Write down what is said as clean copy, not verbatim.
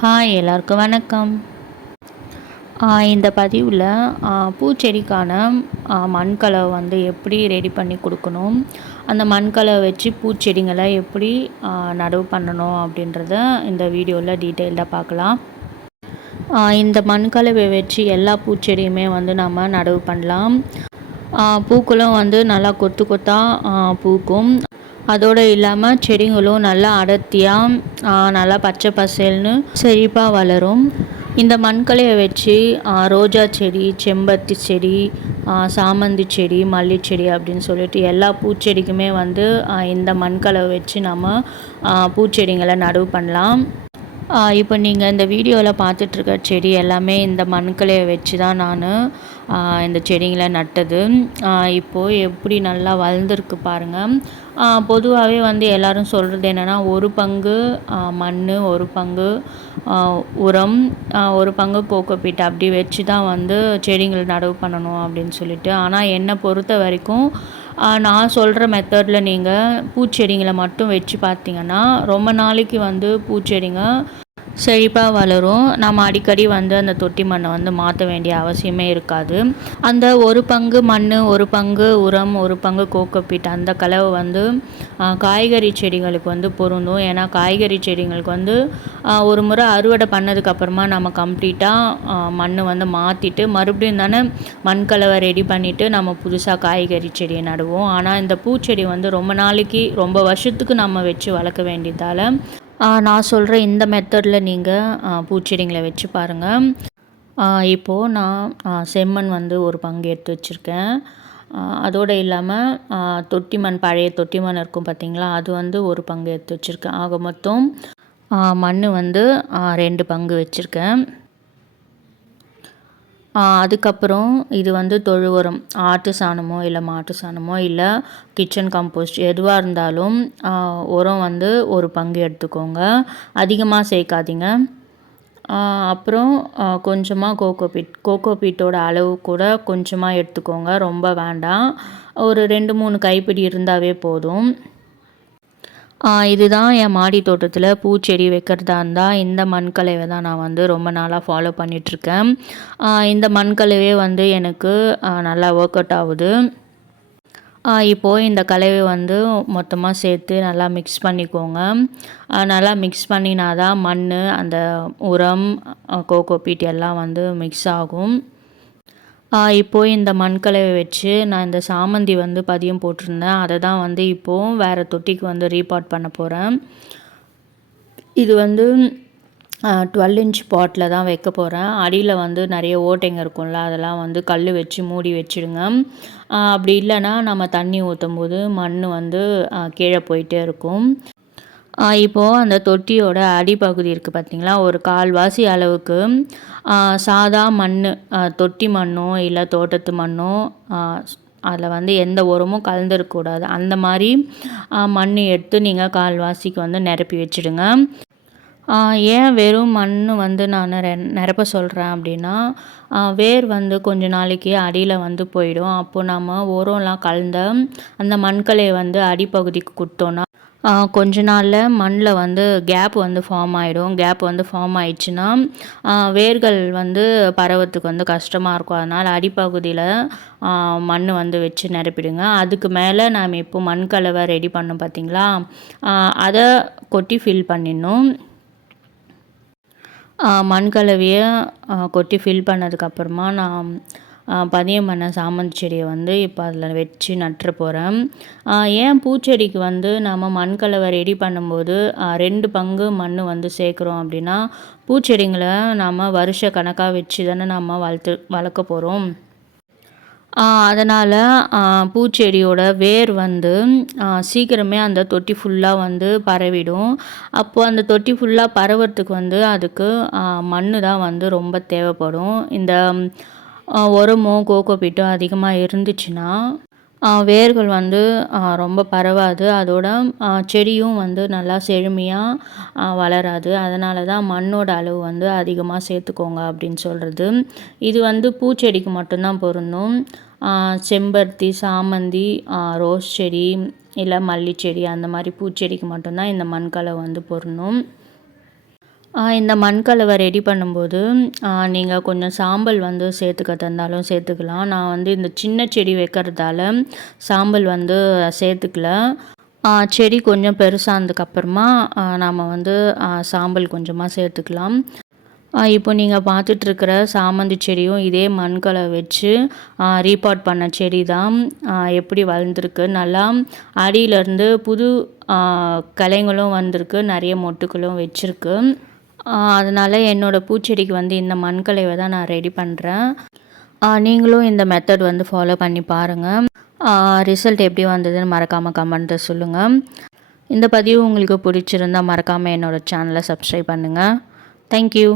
Hi எல்லாருக்கும் வணக்கம். இந்த பதிவில் பூச்செடிக்கான மண்கலவை வந்து எப்படி ரெடி பண்ணி கொடுக்கணும், அந்த மண்கலவை வச்சு பூச்செடிங்களை எப்படி நடவு பண்ணணும் அப்படின்றத இந்த வீடியோவில் டீட்டெயில்டாக பார்க்கலாம். இந்த மண்கலவை வச்சு எல்லா பூச்செடியுமே வந்து நம்ம நடவு பண்ணலாம். பூக்களும் வந்து நல்லா கொத்து கொத்தாக பூக்கும். அதோடு இல்லாமல் செடிங்களும் நல்லா அடர்த்தியாக நல்லா பச்சை பசேல்னு செழிப்பாக வளரும். இந்த மண்கலையை வச்சு ரோஜா செடி, செம்பருத்தி செடி, சாமந்தி செடி, மல்லிச்செடி அப்படின்னு சொல்லிட்டு எல்லா பூச்செடிக்குமே வந்து இந்த மண்கலவை வச்சு நம்ம பூச்செடிங்களை நடவு பண்ணலாம். இப்போ நீங்கள் இந்த வீடியோவில் பார்த்துட்ருக்க செடி எல்லாமே இந்த மண்கலையை வச்சு தான் நான் இந்த செடிங்களை நட்டது. இப்போது எப்படி நல்லா வளர்ந்துருக்கு பாருங்கள். பொதுவாகவே வந்து எல்லோரும் சொல்கிறது என்னென்னா, ஒரு பங்கு மண், ஒரு பங்கு உரம், ஒரு பங்கு கோகோபீட் அப்படி வச்சு தான் வந்து செடிகள் நடவு பண்ணணும் அப்படின்னு சொல்லிட்டு. ஆனால் என்னை பொறுத்த வரைக்கும் நான் சொல்கிற மெத்தடில் நீங்கள் பூச்செடிங்களை மட்டும் வச்சு பார்த்தீங்கன்னா ரொம்ப நாளைக்கு வந்து பூச்செடிங்க செழிப்பாக வளரும். நம்ம அடிக்கடி வந்து அந்த தொட்டி மண்ணை வந்து மாற்ற வேண்டிய அவசியமே இருக்காது. அந்த ஒரு பங்கு மண், ஒரு பங்கு உரம், ஒரு பங்கு கோகோபீட் அந்த கலவை வந்து காய்கறி செடிகளுக்கு வந்து பொருந்தும். ஏன்னா காய்கறி செடிங்களுக்கு வந்து ஒரு முறை அறுவடை பண்ணதுக்கப்புறமா நம்ம கம்ப்ளீட்டாக மண் வந்து மாற்றிட்டு மறுபடியும் தானே மண்கலவை ரெடி பண்ணிவிட்டு நம்ம புதுசாக காய்கறி செடியை நடுவோம். ஆனால் இந்த பூச்செடி வந்து ரொம்ப நாளைக்கு ரொம்ப வருஷத்துக்கு நம்ம வச்சு வளர்க்க வேண்டியதால் நான் சொல்கிற இந்த மெத்தடில் நீங்கள் பூச்செடிங்களை வச்சு பாருங்கள். இப்போது நான் செம்மண் வந்து ஒரு பங்கு எடுத்து வச்சுருக்கேன். அதோடு இல்லாமல் தொட்டி மண், பழைய தொட்டி மண் இருக்கும் பார்த்திங்களா, அது வந்து ஒரு பங்கு எடுத்து வச்சுருக்கேன். ஆக மொத்தம் மண் வந்து 2 பங்கு வச்சுருக்கேன். அதுக்கப்புறம் இது வந்து தொழு உரம், ஆட்டு சாணமோ இல்லை மாட்டு சாணமோ இல்லை கிச்சன் கம்போஸ்ட் எதுவாக இருந்தாலும் உரம் வந்து ஒரு பங்கு எடுத்துக்கோங்க. அதிகமாக சேர்க்காதீங்க. அப்புறம் கொஞ்சமாக கோகோபீட்டோட அளவு கூட கொஞ்சமாக எடுத்துக்கோங்க, ரொம்ப வேண்டாம். ஒரு 2-3 கைப்பிடி இருந்தாவே போதும். இதுதான் என் மாடி தோட்டத்தில் பூச்செடி வைக்கிறதா இருந்தால் இந்த மண்கலவை தான் நான் வந்து ரொம்ப நாளாக ஃபாலோ பண்ணிகிட்ருக்கேன். இந்த மண்கலவையே வந்து எனக்கு நல்லா ஒர்க் அவுட் ஆகுது. இப்போது இந்த கலவை வந்து மொத்தமாக சேர்த்து நல்லா மிக்ஸ் பண்ணிக்கோங்க. நல்லா மிக்ஸ் பண்ணினா தான் மண், அந்த உரம், கோகோபீட் எல்லாம் வந்து மிக்ஸ் ஆகும். இப்போது இந்த மண்கலவை வச்சு நான் இந்த சாமந்தி வந்து பதியம் போட்டிருந்தேன். அதை தான் வந்து இப்போது வேறு தொட்டிக்கு வந்து ரீபாட் பண்ண போகிறேன். இது வந்து 12 இன்ச் பாட்டில் தான் வைக்க போகிறேன். அடியில் வந்து நிறைய ஓட்டைங்க இருக்கும்ல, அதெல்லாம் வந்து கல் வச்சு மூடி வச்சுடுங்க. அப்படி இல்லைன்னா நம்ம தண்ணி ஊற்றும் போது மண் வந்து கீழே போயிட்டே இருக்கும். இப்போது அந்த தொட்டியோட அடிப்பகுதி இருக்குது பார்த்திங்களா, ஒரு 1/4 அளவுக்கு சாதா மண், தொட்டி மண்ணோ இல்லை தோட்டத்து மண்ணோ, அதில் வந்து எந்த உரமும் கலந்துருக்கக்கூடாது, அந்த மாதிரி மண் எடுத்து நீங்கள் 1/4 வந்து நிரப்பி வச்சுடுங்க. ஏன் வெறும் மண் வந்து நான் நிரப்ப சொல்கிறேன் அப்படின்னா, வேர் வந்து கொஞ்ச நாளைக்கு அடியில் வந்து போயிடும். அப்போது நம்ம உரம்லாம் கலந்த அந்த மண்கலையை வந்து அடிப்பகுதிக்கு கொடுத்தோன்னா கொஞ்ச நாளில் மண்ணில் வந்து கேப் வந்து ஃபார்ம் ஆகிடும். கேப் வந்து ஃபார்ம் ஆயிடுச்சுன்னா வேர்கள் வந்து பரவத்துக்கு வந்து கஷ்டமாக இருக்கும். அதனால் அடிப்பகுதியில் மண் வந்து வச்சு நிரப்பிடுங்க. அதுக்கு மேலே நாம் இப்போ மண்கலவை ரெடி பண்ணோம் பார்த்திங்களா, அதை கொட்டி ஃபில் பண்ணிடணும். மண்கலவையை கொட்டி ஃபில் பண்ணதுக்கப்புறமா நான் பதியம் பண்ண சாமந்தி செடியை வந்து இப்போ அதில் வச்சு நட்டுற போகிறேன். ஏன் பூச்செடிக்கு வந்து நம்ம மண்கலவை ரெடி பண்ணும்போது 2 பங்கு மண் வந்து சேர்க்குறோம் அப்படின்னா, பூச்செடிங்களை நம்ம வருஷ கணக்காக வச்சு தானே நம்ம வளர்க்க போகிறோம். அதனால் பூச்செடியோட வேர் வந்து சீக்கிரமே அந்த தொட்டி ஃபுல்லாக வந்து பரவிடும். அப்போது அந்த தொட்டி ஃபுல்லாக பரவறதுக்கு வந்து அதுக்கு மண் தான் வந்து ரொம்ப தேவைப்படும். இந்த உரமோ கோகோபீட்டோ அதிகமாக இருந்துச்சுன்னா வேர்கள் வந்து ரொம்ப பரவாது. அதோட செடியும் வந்து நல்லா செழுமையாக வளராது. அதனால தான் மண்ணோட அளவு வந்து அதிகமாக சேர்த்துக்கோங்க அப்படின்னு சொல்கிறது. இது வந்து பூச்செடிக்கு மட்டும்தான் பொருந்தும். செம்பருத்தி, சாமந்தி, ரோஸ் செடி இல்லை மல்லிச்செடி அந்த மாதிரி பூச்செடிக்கு மட்டும்தான் இந்த மண்கலவை வந்து பொருந்தும். இந்த மண்கலவை ரெடி பண்ணும்போது நீங்கள் கொஞ்சம் சாம்பல் வந்து சேர்த்துக்கிறதா இருந்தாலும் சேர்த்துக்கலாம். நான் வந்து இந்த சின்ன செடி வைக்கிறதால சாம்பல் வந்து சேர்த்துக்கல. செடி கொஞ்சம் பெருசானதுக்கப்புறமா நாம் வந்து சாம்பல் கொஞ்சமாக சேர்த்துக்கலாம். இப்போ நீங்கள் பார்த்துட்ருக்கிற சாமந்தி செடியும் இதே மண்கலவை வச்சு ரீபாட் பண்ண செடி தான். எப்படி வளர்ந்துருக்கு, நல்லா அடியிலேருந்து புது கிளைங்களும் வந்திருக்கு, நிறைய மொட்டுக்களும் வச்சுருக்கு. அதனால் என்னோடய பூச்செடிக்கு வந்து இந்த மண்கலவை தான் நான் ரெடி பண்ணுறேன். நீங்களும் இந்த மெத்தட் வந்து ஃபாலோ பண்ணி பாருங்கள். ரிசல்ட் எப்படி வந்ததுன்னு மறக்காமல் கமெண்ட்டில் சொல்லுங்கள். இந்த பதிவு உங்களுக்கு பிடிச்சிருந்தால் மறக்காமல் என்னோடய சேனலை சப்ஸ்கிரைப் பண்ணுங்கள். தேங்க்யூ.